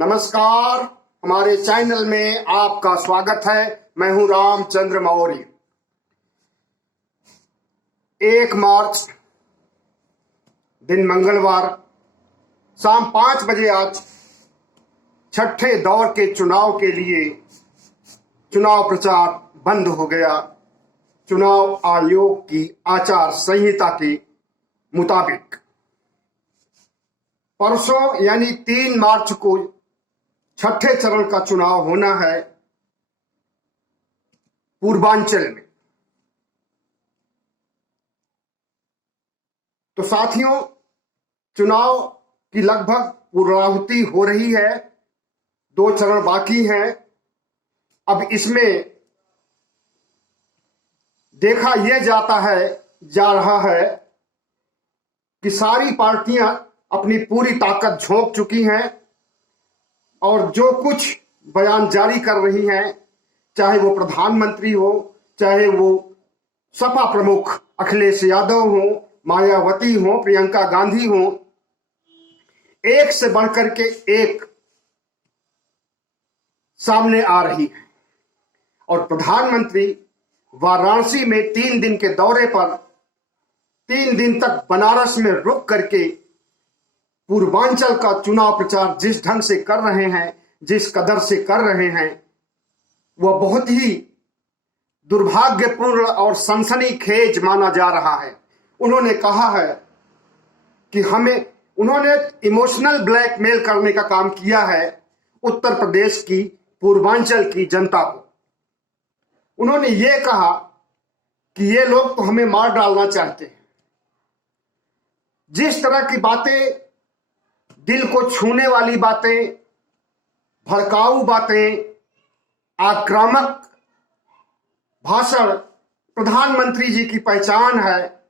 नमस्कार, हमारे चैनल में आपका स्वागत है। मैं हूं रामचंद्र मौर्य। 1 मार्च दिन मंगलवार शाम 5 बजे आज छठे दौर के चुनाव के लिए चुनाव प्रचार बंद हो गया। चुनाव आयोग की आचार संहिता के मुताबिक परसों यानी 3 मार्च को छठे चरण का चुनाव होना है पूर्वांचल में। तो साथियों, चुनाव की लगभग पूर्णाहुति हो रही है। 2 चरण बाकी हैं। अब इसमें देखा यह जा रहा है कि सारी पार्टियां अपनी पूरी ताकत झोंक चुकी हैं और जो कुछ बयान जारी कर रही हैं, चाहे वो प्रधानमंत्री हो, चाहे वो सपा प्रमुख अखिलेश यादव हो, मायावती हो, प्रियंका गांधी हो, एक से बढ़कर के एक सामने आ रही है। और प्रधानमंत्री वाराणसी में 3 दिन के दौरे पर 3 दिन तक बनारस में रुक करके पूर्वांचल का चुनाव प्रचार जिस ढंग से कर रहे हैं, जिस कदर से कर रहे हैं, वह बहुत ही दुर्भाग्यपूर्ण और सनसनीखेज माना जा रहा है। उन्होंने कहा है कि उन्होंने इमोशनल ब्लैकमेल करने का काम किया है उत्तर प्रदेश की पूर्वांचल की जनता को। उन्होंने ये कहा कि ये लोग तो हमें मार डालना चाहते हैं। जिस तरह की बातें, दिल को छूने वाली बातें, भड़काऊ बातें, आक्रामक भाषण प्रधानमंत्री जी की पहचान है,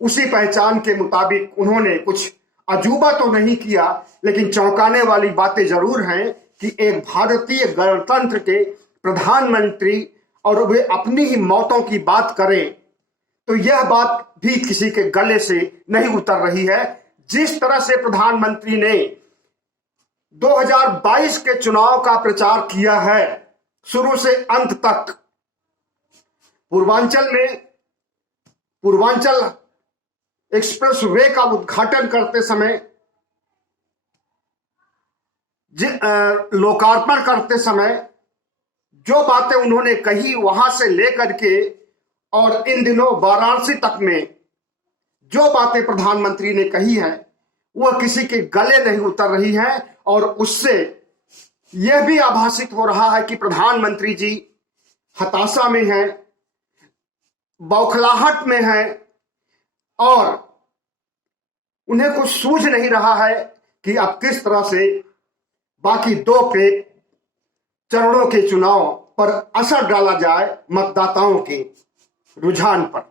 उसी पहचान के मुताबिक उन्होंने कुछ अजूबा तो नहीं किया, लेकिन चौंकाने वाली बातें जरूर हैं कि एक भारतीय गणतंत्र के प्रधानमंत्री और वे अपनी ही मौतों की बात करें, तो यह बात भी किसी के गले से नहीं उतर रही है। जिस तरह से प्रधानमंत्री ने 2022 के चुनाव का प्रचार किया है शुरू से अंत तक, पूर्वांचल एक्सप्रेस वे का उद्घाटन करते समय, लोकार्पण करते समय जो बातें उन्होंने कही, वहां से लेकर के और इन दिनों वाराणसी तक में जो बातें प्रधानमंत्री ने कही हैं, वह किसी के गले नहीं उतर रही हैं। और उससे यह भी आभासित हो रहा है कि प्रधानमंत्री जी हताशा में हैं, बौखलाहट में हैं और उन्हें कुछ सूझ नहीं रहा है कि अब किस तरह से बाकी 2 के चरणों के चुनाव पर असर डाला जाए मतदाताओं के रुझान पर।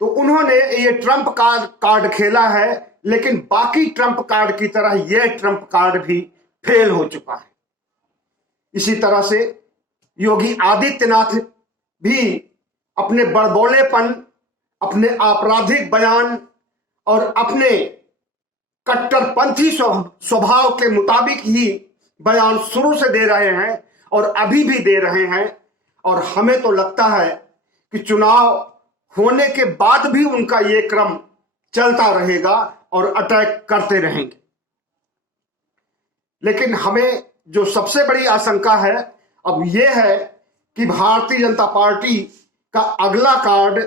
तो उन्होंने ये ट्रंप कार्ड खेला है, लेकिन बाकी ट्रंप कार्ड की तरह यह ट्रंप कार्ड भी फेल हो चुका है। इसी तरह से योगी आदित्यनाथ भी अपने बड़बोलेपन, अपने आपराधिक बयान और अपने कट्टरपंथी स्वभाव के मुताबिक ही बयान शुरू से दे रहे हैं और अभी भी दे रहे हैं। और हमें तो लगता है कि चुनाव होने के बाद भी उनका ये क्रम चलता रहेगा और अटैक करते रहेंगे। लेकिन हमें जो सबसे बड़ी आशंका है अब यह है कि भारतीय जनता पार्टी का अगला कार्ड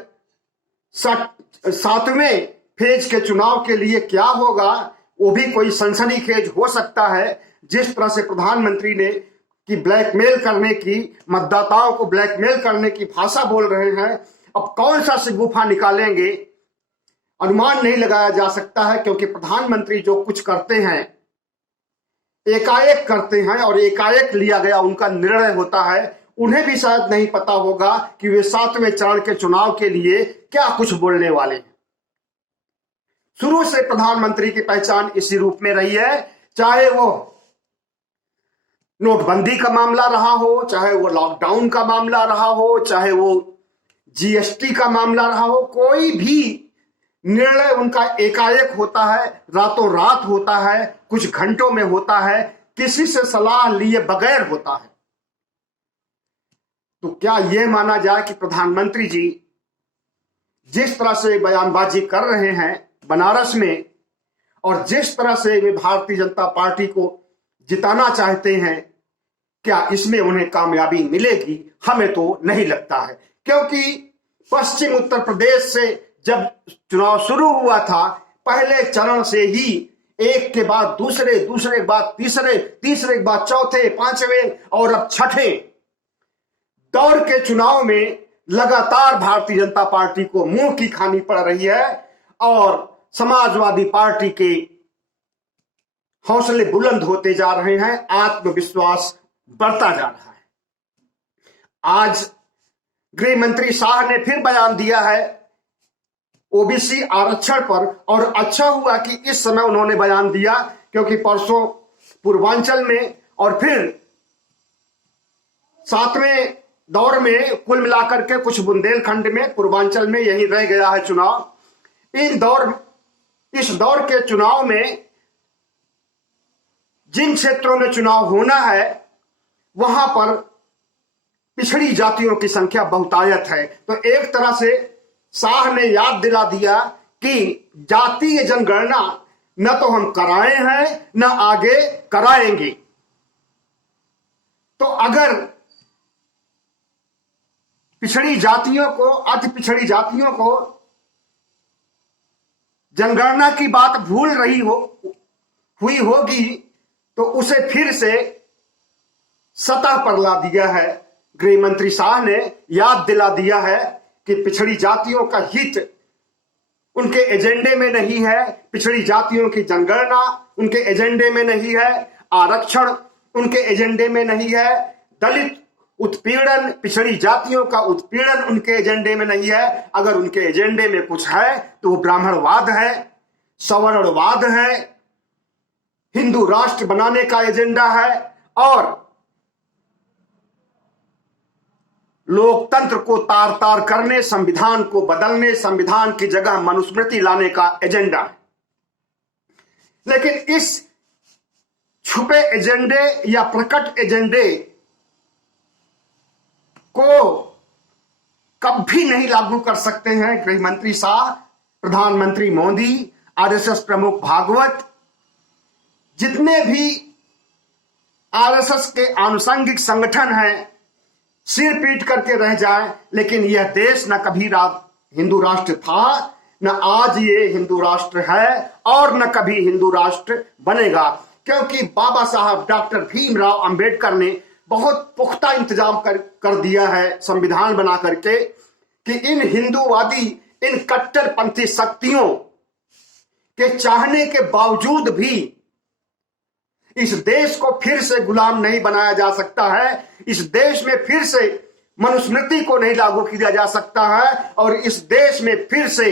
7वें फेज के चुनाव के लिए क्या होगा, वो भी कोई सनसनीखेज हो सकता है। जिस तरह से प्रधानमंत्री ने कि ब्लैकमेल करने की, मतदाताओं को ब्लैकमेल करने की भाषा बोल रहे हैं, अब कौन सा सिगुफा निकालेंगे अनुमान नहीं लगाया जा सकता है। क्योंकि प्रधानमंत्री जो कुछ करते हैं एकाएक करते हैं और एकाएक लिया गया उनका निर्णय होता है। उन्हें भी शायद नहीं पता होगा कि वे 7वें चरण के चुनाव के लिए क्या कुछ बोलने वाले हैं। शुरू से प्रधानमंत्री की पहचान इसी रूप में रही है, चाहे वो नोटबंदी का मामला रहा हो, चाहे वो लॉकडाउन का मामला रहा हो, चाहे वो जीएसटी का मामला रहा हो। कोई भी निर्णय उनका एकाएक होता है, रातों रात होता है, कुछ घंटों में होता है, किसी से सलाह लिए बगैर होता है। तो क्या यह माना जाए कि प्रधानमंत्री जी जिस तरह से बयानबाजी कर रहे हैं बनारस में और जिस तरह से वे भारतीय जनता पार्टी को जिताना चाहते हैं, क्या इसमें उन्हें कामयाबी मिलेगी? हमें तो नहीं लगता है, क्योंकि पश्चिम उत्तर प्रदेश से जब चुनाव शुरू हुआ था, पहले चरण से ही एक के बाद दूसरे, दूसरे के बाद तीसरे, तीसरे के बाद चौथे, पांचवें और अब छठे दौर के चुनाव में लगातार भारतीय जनता पार्टी को मुंह की खानी पड़ रही है और समाजवादी पार्टी के हौसले बुलंद होते जा रहे हैं, आत्मविश्वास बढ़ता जा रहा है। आज गृह मंत्री शाह ने फिर बयान दिया है ओबीसी आरक्षण पर, और अच्छा हुआ कि इस समय उन्होंने बयान दिया, क्योंकि परसों पूर्वांचल में और फिर सातवें दौर में कुल मिलाकर के कुछ बुंदेलखंड में, पूर्वांचल में यही रह गया है चुनाव। इस दौर के चुनाव में जिन क्षेत्रों में चुनाव होना है वहां पर पिछड़ी जातियों की संख्या बहुतायत है। तो एक तरह से शाह ने याद दिला दिया कि जातीय जनगणना न तो हम कराए हैं न आगे कराएंगे। तो अगर पिछड़ी जातियों को, अति पिछड़ी जातियों को जनगणना की बात भूल रही हुई होगी, तो उसे फिर से सतह पर ला दिया है। गृह मंत्री शाह ने याद दिला दिया है कि पिछड़ी जातियों का हित उनके एजेंडे में नहीं है, पिछड़ी जातियों की जनगणना उनके एजेंडे में नहीं है, आरक्षण उनके एजेंडे में नहीं है, दलित उत्पीड़न, पिछड़ी जातियों का उत्पीड़न उनके एजेंडे में नहीं है। अगर उनके एजेंडे में कुछ है तो वो ब्राह्मणवाद है, सवर्णवाद है, हिंदू राष्ट्र बनाने का एजेंडा है और लोकतंत्र को तार तार करने, संविधान को बदलने, संविधान की जगह मनुस्मृति लाने का एजेंडा है। लेकिन इस छुपे एजेंडे या प्रकट एजेंडे को कभी नहीं लागू कर सकते हैं गृह मंत्री शाह, प्रधानमंत्री मोदी, आरएसएस प्रमुख भागवत, जितने भी आरएसएस के आनुषंगिक संगठन हैं, सिर पीट करके रह जाए। लेकिन यह देश न कभी हिंदू राष्ट्र था, न आज ये हिंदू राष्ट्र है और न कभी हिंदू राष्ट्र बनेगा, क्योंकि बाबा साहब डॉक्टर भीमराव अंबेडकर ने बहुत पुख्ता इंतजाम कर दिया है संविधान बना करके कि इन हिंदूवादी, इन कट्टरपंथी शक्तियों के चाहने के बावजूद भी इस देश को फिर से गुलाम नहीं बनाया जा सकता है, इस देश में फिर से मनुस्मृति को नहीं लागू किया जा सकता है और इस देश में फिर से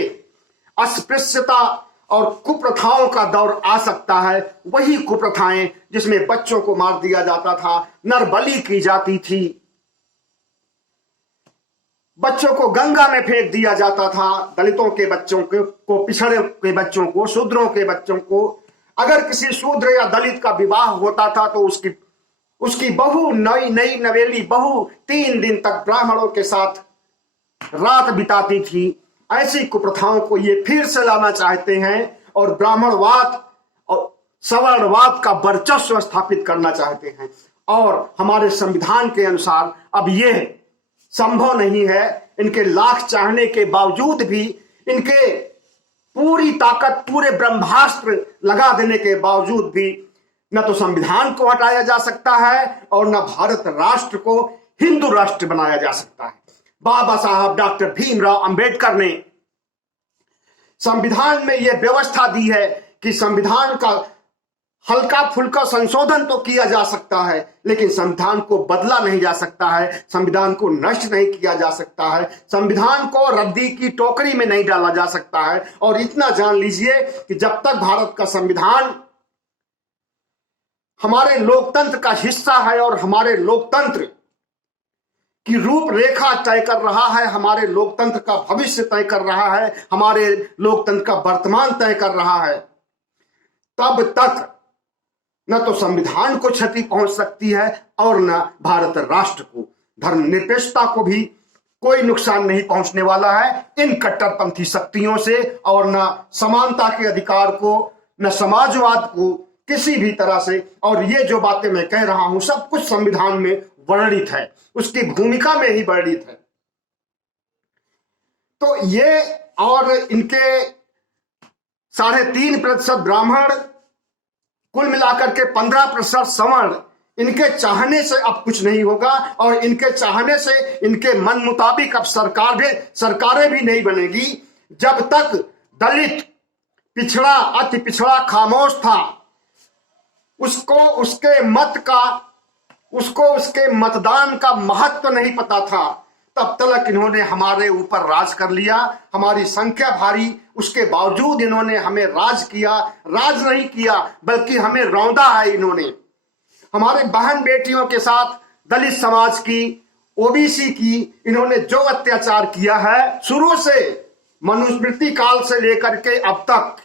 अस्पृश्यता और कुप्रथाओं का दौर आ सकता है। वही कुप्रथाएं जिसमें बच्चों को मार दिया जाता था, नरबली की जाती थी, बच्चों को गंगा में फेंक दिया जाता था, दलितों के बच्चों को, पिछड़े के बच्चों को, शूद्रों के बच्चों को। अगर किसी शूद्र या दलित का विवाह होता था तो उसकी बहू, नई नवेली बहू 3 दिन तक ब्राह्मणों के साथ रात बिताती थी। ऐसी कुप्रथाओं को ये फिर से लाना चाहते हैं और ब्राह्मणवाद और सवर्णवाद का वर्चस्व स्थापित करना चाहते हैं। और हमारे संविधान के अनुसार अब यह संभव नहीं है। इनके लाख चाहने के बावजूद भी, इनके पूरी ताकत, पूरे ब्रह्मास्त्र लगा देने के बावजूद भी न तो संविधान को हटाया जा सकता है और न भारत राष्ट्र को हिंदू राष्ट्र बनाया जा सकता है। बाबा साहब डॉक्टर भीमराव अंबेडकर ने संविधान में यह व्यवस्था दी है कि संविधान का हल्का फुल्का संशोधन तो किया जा सकता है, लेकिन संविधान को बदला नहीं जा सकता है, संविधान को नष्ट नहीं किया जा सकता है, संविधान को रद्दी की टोकरी में नहीं डाला जा सकता है। और इतना जान लीजिए कि जब तक भारत का संविधान हमारे लोकतंत्र का हिस्सा है और हमारे लोकतंत्र की रूपरेखा तय कर रहा है, हमारे लोकतंत्र का भविष्य तय कर रहा है, हमारे लोकतंत्र का वर्तमान तय कर रहा है, तब तक न तो संविधान को क्षति पहुंच सकती है और न भारत राष्ट्र को, धर्मनिरपेक्षता को भी कोई नुकसान नहीं पहुंचने वाला है इन कट्टरपंथी शक्तियों से, और न समानता के अधिकार को, न समाजवाद को किसी भी तरह से। और ये जो बातें मैं कह रहा हूं सब कुछ संविधान में वर्णित है, उसकी भूमिका में ही वर्णित है। तो ये और इनके 3.5% ब्राह्मण, कुल मिलाकर के 15% सवर्ण, इनके चाहने से अब कुछ नहीं होगा, और इनके चाहने से इनके मन मुताबिक अब सरकारें भी नहीं बनेगी जब तक दलित, पिछड़ा, अति पिछड़ा खामोश था, उसको उसके मतदान का महत्व नहीं पता था, तब तक इन्होंने हमारे ऊपर राज कर लिया। हमारी संख्या भारी, उसके बावजूद इन्होंने हमें राज नहीं किया बल्कि हमें रौंदा है इन्होंने। हमारे बहन बेटियों के साथ दलित समाज की, ओबीसी की इन्होंने जो अत्याचार किया है शुरू से, मनुस्मृति काल से लेकर के अब तक,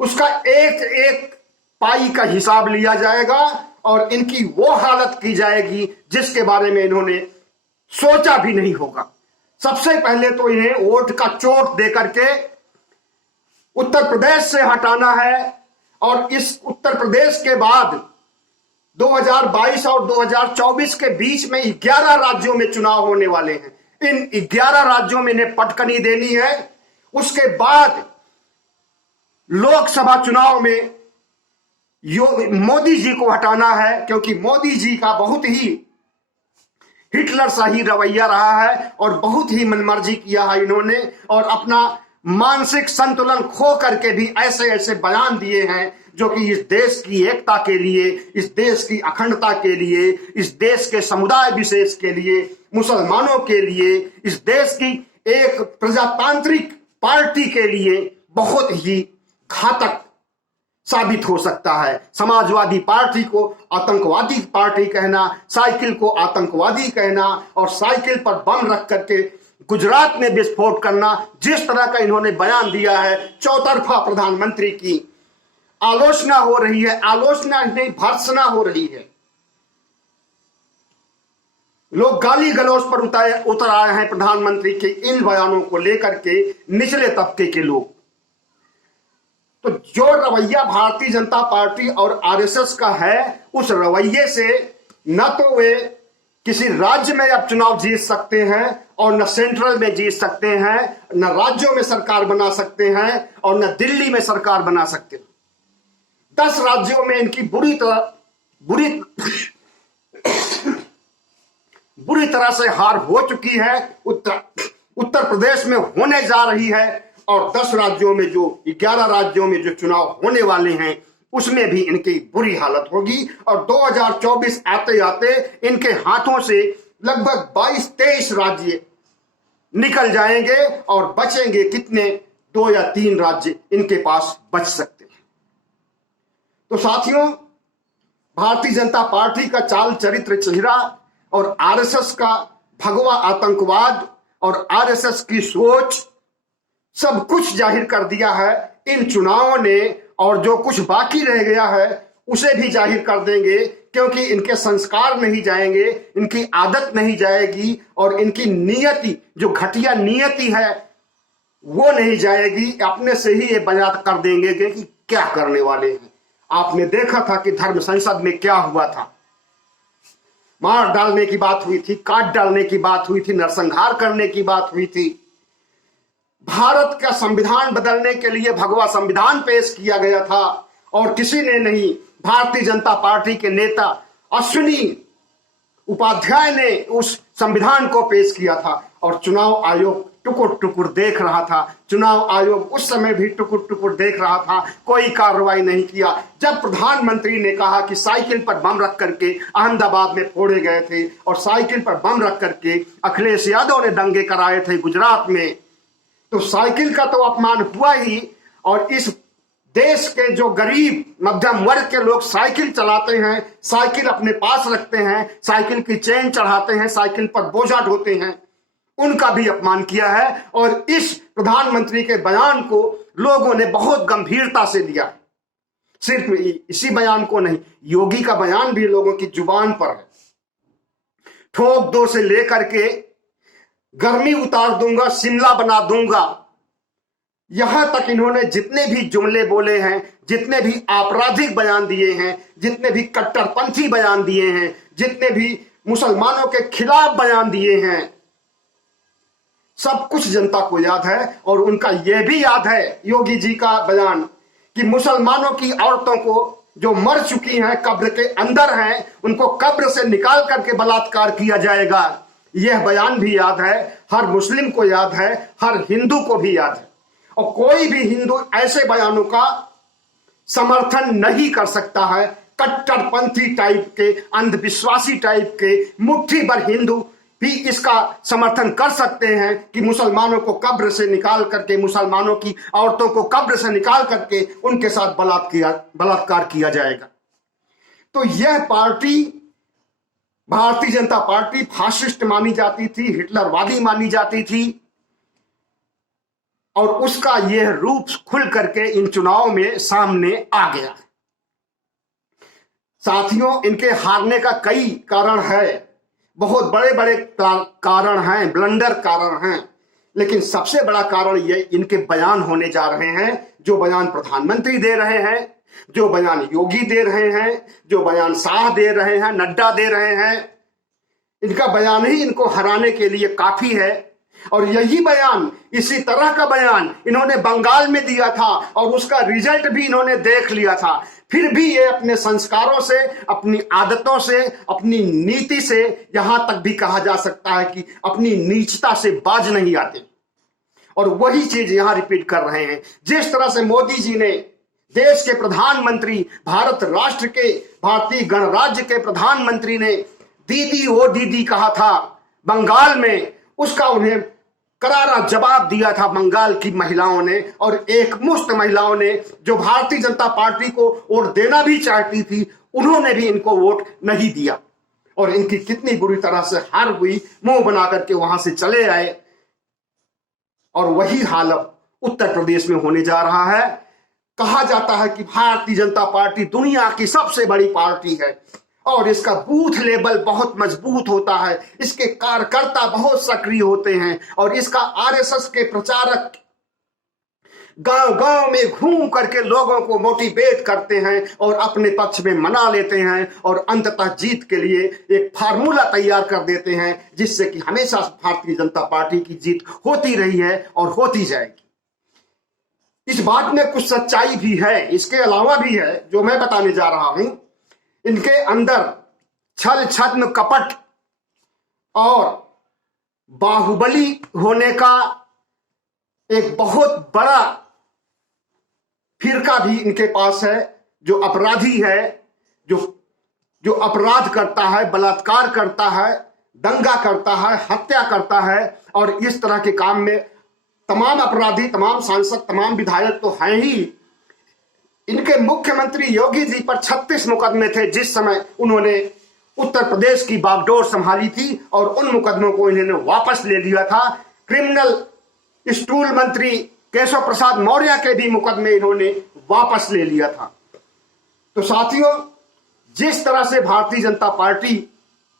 उसका एक एक पाई का हिसाब लिया जाएगा और इनकी वो हालत की जाएगी जिसके बारे में इन्होंने सोचा भी नहीं होगा। सबसे पहले तो इन्हें वोट का चोट देकर के उत्तर प्रदेश से हटाना है, और इस उत्तर प्रदेश के बाद 2022 और 2024 के बीच में 11 राज्यों में चुनाव होने वाले हैं। इन 11 राज्यों में इन्हें पटकनी देनी है। उसके बाद लोकसभा चुनाव में मोदी जी को हटाना है, क्योंकि मोदी जी का बहुत ही हिटलर सा ही रवैया रहा है और बहुत ही मनमर्जी किया है इन्होंने, और अपना मानसिक संतुलन खो करके भी ऐसे ऐसे बयान दिए हैं जो कि इस देश की एकता के लिए, इस देश की अखंडता के लिए, इस देश के समुदाय विशेष के लिए, मुसलमानों के लिए, इस देश की एक प्रजातांत्रिक पार्टी के लिए बहुत ही घातक साबित हो सकता है। समाजवादी पार्टी को आतंकवादी पार्टी कहना, साइकिल को आतंकवादी कहना, और साइकिल पर बम रख करके गुजरात में विस्फोट करना, जिस तरह का इन्होंने बयान दिया है, चौतरफा प्रधानमंत्री की आलोचना हो रही है, आलोचना नहीं भर्त्सना हो रही है। लोग गाली गलौज पर उतर आए हैं प्रधानमंत्री के इन बयानों को लेकर के, निचले तबके के लोग। तो जो रवैया भारतीय जनता पार्टी और आरएसएस का है, उस रवैये से न तो वे किसी राज्य में अब चुनाव जीत सकते हैं, और न सेंट्रल में जीत सकते हैं, न राज्यों में सरकार बना सकते हैं, और न दिल्ली में सरकार बना सकते हैं। 10 राज्यों में इनकी बुरी तरह से हार हो चुकी है, उत्तर प्रदेश में होने जा रही है, और 10 राज्यों में जो 11 राज्यों में जो चुनाव होने वाले हैं उसमें भी इनकी बुरी हालत होगी। और 2024 आते आते इनके हाथों से लगभग 22-23 राज्य निकल जाएंगे, और बचेंगे कितने, 2 या 3 राज्य इनके पास बच सकते हैं। तो साथियों, भारतीय जनता पार्टी का चाल चरित्र चेहरा और आरएसएस का भगवा आतंकवाद और आरएसएस की सोच सब कुछ जाहिर कर दिया है इन चुनावों ने, और जो कुछ बाकी रह गया है उसे भी जाहिर कर देंगे, क्योंकि इनके संस्कार नहीं जाएंगे, इनकी आदत नहीं जाएगी, और इनकी नियति, जो घटिया नियति है वो नहीं जाएगी। अपने से ही ये बयान कर देंगे कि क्या करने वाले हैं। आपने देखा था कि धर्म संसद में क्या हुआ था, मार डालने की बात हुई थी, काट डालने की बात हुई थी, नरसंहार करने की बात हुई थी। भारत का संविधान बदलने के लिए भगवा संविधान पेश किया गया था, और किसी ने नहीं, भारतीय जनता पार्टी के नेता अश्विनी उपाध्याय ने उस संविधान को पेश किया था, और चुनाव आयोग टुकुर टुकुर देख रहा था। चुनाव आयोग उस समय भी टुकुर टुकुर देख रहा था, कोई कार्रवाई नहीं किया। जब प्रधानमंत्री ने कहा कि साइकिल पर बम रख करके अहमदाबाद में फोड़े गए थे, और साइकिल पर बम रख करके अखिलेश यादव ने दंगे कराए थे गुजरात में, तो साइकिल का तो अपमान हुआ ही, और इस देश के जो गरीब मध्यम वर्ग के लोग साइकिल चलाते हैं, साइकिल अपने पास रखते हैं, साइकिल की चेन चढ़ाते हैं, साइकिल पर बोझा ढोते हैं, उनका भी अपमान किया है। और इस प्रधानमंत्री के बयान को लोगों ने बहुत गंभीरता से लिया है। सिर्फ इसी बयान को नहीं, योगी का बयान भी लोगों की जुबान पर है। ठोक दो से लेकर के गर्मी उतार दूंगा, शिमला बना दूंगा, यहां तक इन्होंने जितने भी जुमले बोले हैं, जितने भी आपराधिक बयान दिए हैं, जितने भी कट्टरपंथी बयान दिए हैं, जितने भी मुसलमानों के खिलाफ बयान दिए हैं, सब कुछ जनता को याद है। और उनका यह भी याद है, योगी जी का बयान, कि मुसलमानों की औरतों को जो मर चुकी हैं, कब्र के अंदर हैं, उनको कब्र से निकाल करके बलात्कार किया जाएगा। यह बयान भी याद है, हर मुस्लिम को याद है, हर हिंदू को भी याद है। और कोई भी हिंदू ऐसे बयानों का समर्थन नहीं कर सकता है। कट्टरपंथी टाइप के, अंधविश्वासी टाइप के मुट्ठी भर हिंदू भी इसका समर्थन कर सकते हैं कि मुसलमानों को कब्र से निकाल करके, मुसलमानों की औरतों को कब्र से निकाल करके उनके साथ बलात्कार किया जाएगा। तो यह party, Bharatiya Janata party, fascist मानी जाती थी, हिटलरवादी मानी जाती थी, और उसका यह रूप खुल करके इन चुनाव में सामने आ गया। साथियों, इनके हारने का कई कारण है, बहुत बड़े बड़े कारण हैं, ब्लंडर कारण हैं, लेकिन सबसे बड़ा कारण ये इनके बयान होने जा रहे हैं। जो बयान प्रधानमंत्री दे रहे हैं, जो बयान योगी दे रहे हैं, जो बयान शाह दे रहे हैं, नड्डा दे रहे हैं, इनका बयान ही इनको हराने के लिए काफी है। और यही बयान, इसी तरह का बयान इन्होंने बंगाल में दिया था और उसका रिजल्ट भी इन्होंने देख लिया था। फिर भी ये अपने संस्कारों से, अपनी आदतों से, अपनी नीति से, यहां तक भी कहा जा सकता है कि अपनी नीचता से बाज नहीं आते। और वही चीज यहां रिपीट कर रहे हैं। जिस तरह से मोदी जी ने, देश के प्रधानमंत्री, भारत राष्ट्र के, भारतीय गणराज्य के प्रधानमंत्री ने दीदी ओ दीदी कहा था बंगाल में, उसका उन्हें करारा जवाब दिया था बंगाल की महिलाओं ने, और एक मुश्त महिलाओं ने जो भारतीय जनता पार्टी को वोट देना भी चाहती थी, उन्होंने भी इनको वोट नहीं दिया। और इनकी कितनी बुरी तरह से हार हुई, मुंह बना करके वहां से चले आए। और वही हालत उत्तर प्रदेश में होने जा रहा है। कहा जाता है कि भारतीय जनता पार्टी दुनिया की सबसे बड़ी पार्टी है और इसका बूथ लेवल बहुत मजबूत होता है, इसके कार्यकर्ता बहुत सक्रिय होते हैं, और इसका आरएसएस के प्रचारक गांव गांव में घूम करके लोगों को मोटिवेट करते हैं और अपने पक्ष में मना लेते हैं, और अंततः जीत के लिए एक फार्मूला तैयार कर देते हैं, जिससे कि हमेशा भारतीय जनता पार्टी की जीत होती रही है और होती जाएगी। इस बात में कुछ सच्चाई भी है, इसके अलावा भी है जो मैं बताने जा रहा हूं। इनके अंदर छल, छद्म, कपट और बाहुबली होने का एक बहुत बड़ा फिरका भी इनके पास है, जो अपराधी है, जो अपराध करता है, बलात्कार करता है, दंगा करता है, हत्या करता है। और इस तरह के काम में तमाम अपराधी, तमाम सांसद, तमाम विधायक तो हैं ही। इनके मुख्यमंत्री योगी जी पर 36 मुकदमे थे जिस समय उन्होंने उत्तर प्रदेश की बागडोर संभाली थी, और उन मुकदमों को इन्होंने वापस ले लिया था। क्रिमिनल स्टूल मंत्री केशव प्रसाद मौर्य के भी मुकदमे इन्होंने वापस ले लिया था। तो साथियों, जिस तरह से भारतीय जनता पार्टी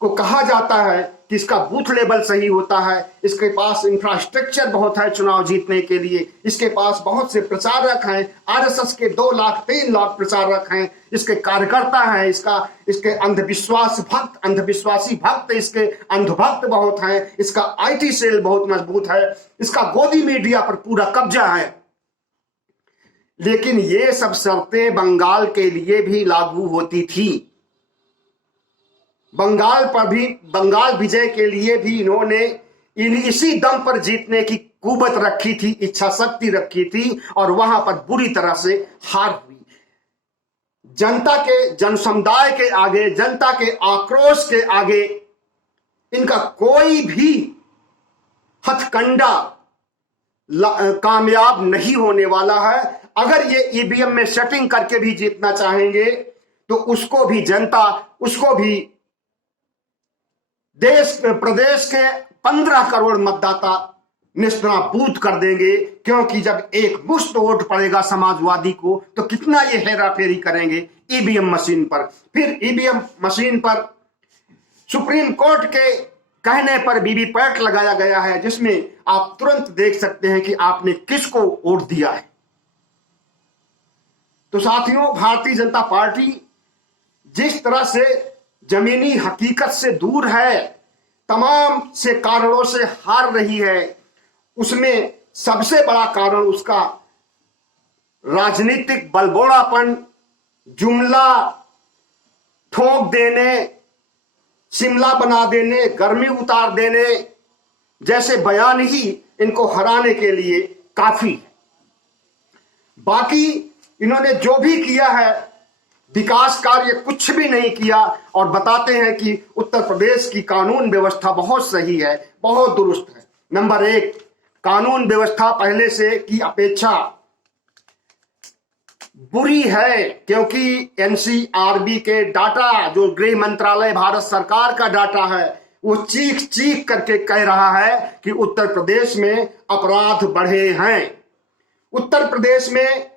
को कहा जाता है कि इसका बूथ लेवल सही होता है, इसके पास इंफ्रास्ट्रक्चर बहुत है चुनाव जीतने के लिए, इसके पास बहुत से प्रचारक हैं, आरएसएस के 2 लाख 3 लाख प्रचारक हैं, इसके कार्यकर्ता हैं, इसके अंधविश्वासी भक्त, इसके अंधभक्त बहुत हैं, इसका आईटी सेल बहुत मजबूत है, इसका गोदी मीडिया पर पूरा कब्जा है। लेकिन ये सब शर्तें बंगाल के लिए भी लागू होती थी। बंगाल विजय के लिए भी इन्होंने इसी दम पर जीतने की कुवत रखी थी, इच्छा शक्ति रखी थी, और वहां पर बुरी तरह से हार हुई। जनता के, जन समुदाय के आगे, जनता के आक्रोश के आगे इनका कोई भी हथकंडा कामयाब नहीं होने वाला है। अगर ये ईवीएम में सेटिंग करके भी जीतना चाहेंगे तो उसको भी जनता, उसको भी देश प्रदेश के 15 करोड़ मतदाता निस्ताबूद कर देंगे। क्योंकि जब एक मुश्त वोट पड़ेगा समाजवादी को तो कितना ये हेराफेरी करेंगे ईवीएम मशीन पर। फिर ईवीएम मशीन पर सुप्रीम कोर्ट के कहने पर वीवीपैट लगाया गया है, जिसमें आप तुरंत देख सकते हैं कि आपने किसको वोट दिया है। तो साथियों, भारतीय जनता पार्टी जिस तरह से जमीनी हकीकत से दूर है, तमाम से कारणों से हार रही है, उसमें सबसे बड़ा कारण उसका राजनीतिक बलबोड़ापन, जुमला ठोक देने, शिमला बना देने, गर्मी उतार देने जैसे बयान ही इनको हराने के लिए काफी है। बाकी इन्होंने जो भी किया है विकास कार्य कुछ भी नहीं किया, और बताते हैं कि उत्तर प्रदेश की कानून व्यवस्था बहुत सही है, बहुत दुरुस्त है। नंबर 1, कानून व्यवस्था पहले से की अपेक्षा बुरी है, क्योंकि एनसीआरबी के डाटा, जो गृह मंत्रालय भारत सरकार का डाटा है, वो चीख चीख करके कह रहा है कि उत्तर प्रदेश में अपराध बढ़े हैं। उत्तर प्रदेश में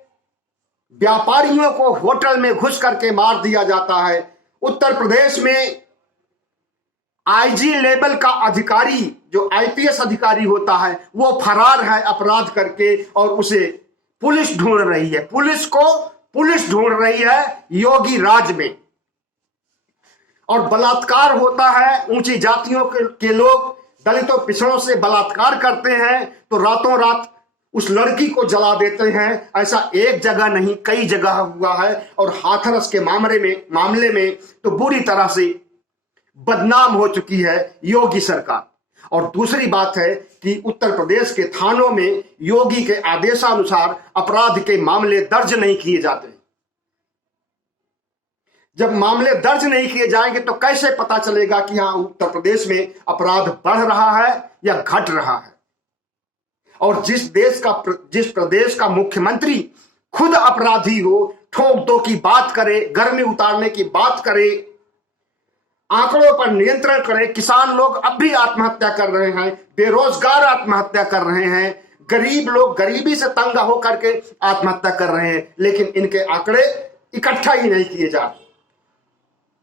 व्यापारियों को होटल में घुस करके मार दिया जाता है। उत्तर प्रदेश में आईजी लेवल का अधिकारी, जो आईपीएस अधिकारी होता है, वो फरार है अपराध करके, और उसे पुलिस ढूंढ रही है। पुलिस ढूंढ रही है योगी राज में। और बलात्कार होता है, ऊंची जातियों के लोग दलितों पिछड़ों से बलात्कार करते हैं तो रातों रात उस लड़की को जला देते हैं। ऐसा एक जगह नहीं, कई जगह हुआ है। और हाथरस के मामले में तो बुरी तरह से बदनाम हो चुकी है योगी सरकार। और दूसरी बात है कि उत्तर प्रदेश के थानों में योगी के आदेशानुसार अपराध के मामले दर्ज नहीं किए जाते। जब मामले दर्ज नहीं किए जाएंगे तो कैसे पता चलेगा कि हाँ, उत्तर प्रदेश में अपराध बढ़ रहा है या घट रहा है। और जिस प्रदेश का मुख्यमंत्री खुद अपराधी हो, ठोक दो की बात करे, गर्मी उतारने की बात करे, आंकड़ों पर नियंत्रण करे, किसान लोग अब भी आत्महत्या कर रहे हैं, बेरोजगार आत्महत्या कर रहे हैं, गरीब लोग गरीबी से तंग होकर के आत्महत्या कर रहे हैं, लेकिन इनके आंकड़े इकट्ठा ही नहीं किए जा रहे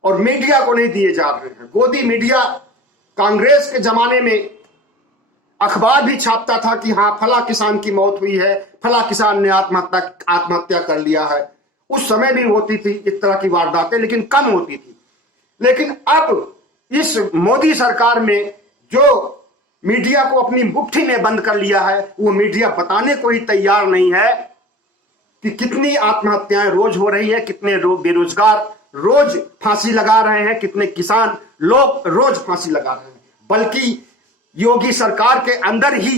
और मीडिया को नहीं दिए जा रहे हैं। गोदी मीडिया कांग्रेस के जमाने में अखबार भी छापता था कि हाँ, फला किसान की मौत हुई है, फला किसान ने आत्महत्या कर लिया है। उस समय भी होती थी इस तरह की वारदातें, लेकिन कम होती थी। लेकिन अब इस मोदी सरकार में जो मीडिया को अपनी मुट्ठी में बंद कर लिया है, वो मीडिया बताने को ही तैयार नहीं है कि कितनी आत्महत्याएं रोज हो रही है, कितने बेरोजगार रोज फांसी लगा रहे हैं, कितने किसान लोग रोज फांसी लगा रहे हैं। बल्कि योगी सरकार के अंदर ही